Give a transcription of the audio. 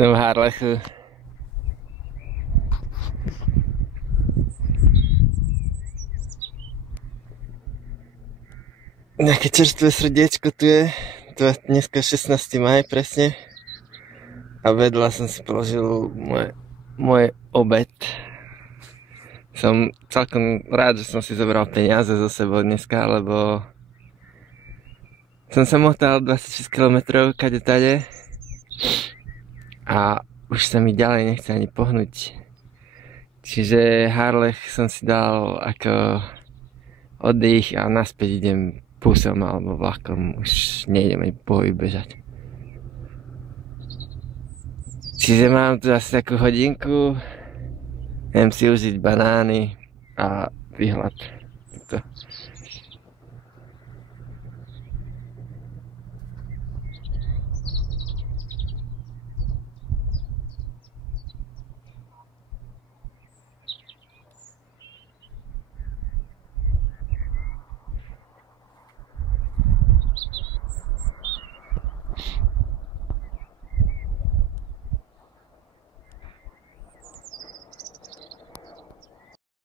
Som v Harlechu. Nejaké čerstvé srdiečko tu je. Tu je dneska 16. maj presne. A vedľa som si položil môj obed. Som celkom rád, že som si zobral peniaze so sebou dneska, lebo som sa motal 26 km kade tade a už sa mi ďalej nechce ani pohnúť. Čiže Harlech som si dal ako oddych a naspäť idem busom alebo vlakom, už nejdem ani pohy bežať. Čiže mám tu asi takú hodinku, idem si užiť banány a vyhľad.